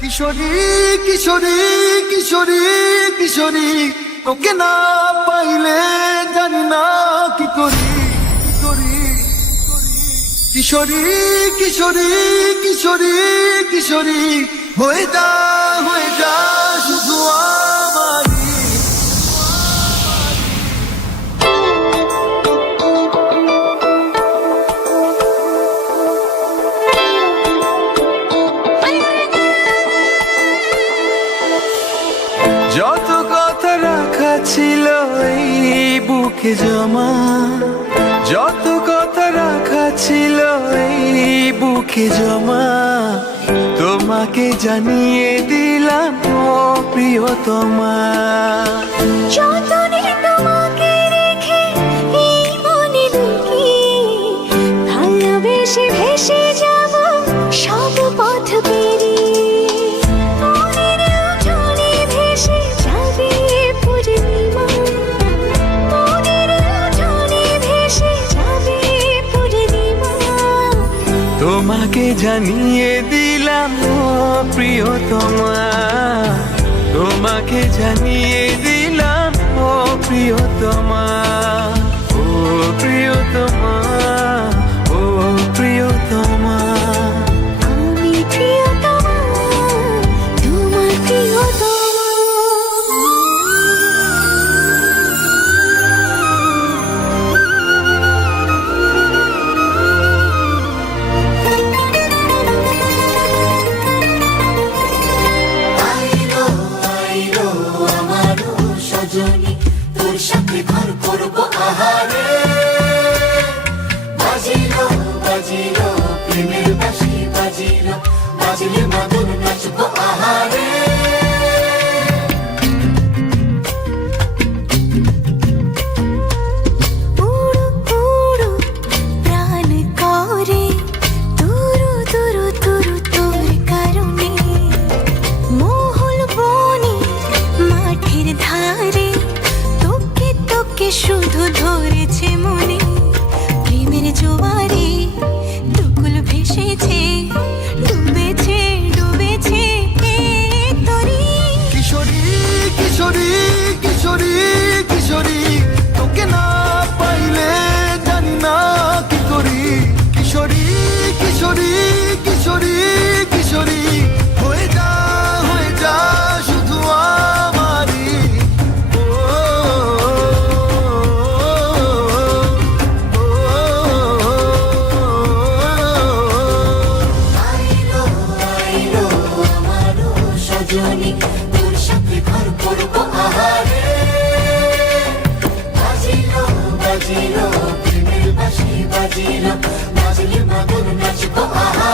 কিশোরী কিশোরী কিশোরী কিশোরী, তোকে না পাইলে জানি না কি করি কি করি। কিশোরী কিশোরী কিশোরী কিশোরী, হয়ে যা শুধু আমারই। যত কথা রাখা ছিল এই বুকে জমা, যত কথা রাখা ছিল এই বুকে জমা, তোমাকে জানিয়ে দিলাম ও প্রিয়তমা। যতনে তোমাকে রেখে এই মনে লুকিয়ে, ভালোবেসে ভেসে যাব সব পথ পেরিয়ে। মনের উঠোনে ভেসে যাবে পূর্ণিমা, মনের উঠোনে ভেসে যাবে পূর্ণিমা। তোমাকে জানিয়ে দিলাম ও প্রিয়তমা, তোমাকে জানিয়ে দিলাম ও প্রিয়তমা, ও প্রিয়তমা, ও প্রিয়তমা। আমি প্রিয়তমা, তোমার প্রিয়তমা। তোর সাথে ঘর করবো আহারে, বাজিলো বাজিলো প্রেমের বাঁশি, বাজিলো বাজলে মাদুর নাচবো আহারে। উড়ো উড়ো প্রাণ করে তুরু তুরু তুরু তোর কারণে, মহল বনে মাঠের ধারে তোকে তোকে শুধু ধরেছে মনে। প্রেমের জোয়ারে দুকুল ভেসেছে, ডুবেছে ডুবেছে এই তরি। কিশোরী কিশোরী কিশোরী কিশোরী, তোকে না পাইলে জানি না কি করি। কিশোরী কিশোরী কিশোরী কিশোরী, হয়ে যা শুধু আমারই। ও, আইলো আইলো আমারও সজনী, তোর সাথে ঘর করবো আহারে, বাজিলো বাজিলো প্রেমের বাঁশি, বাজিলো বাজলে মাদুর নাচবো আহারে।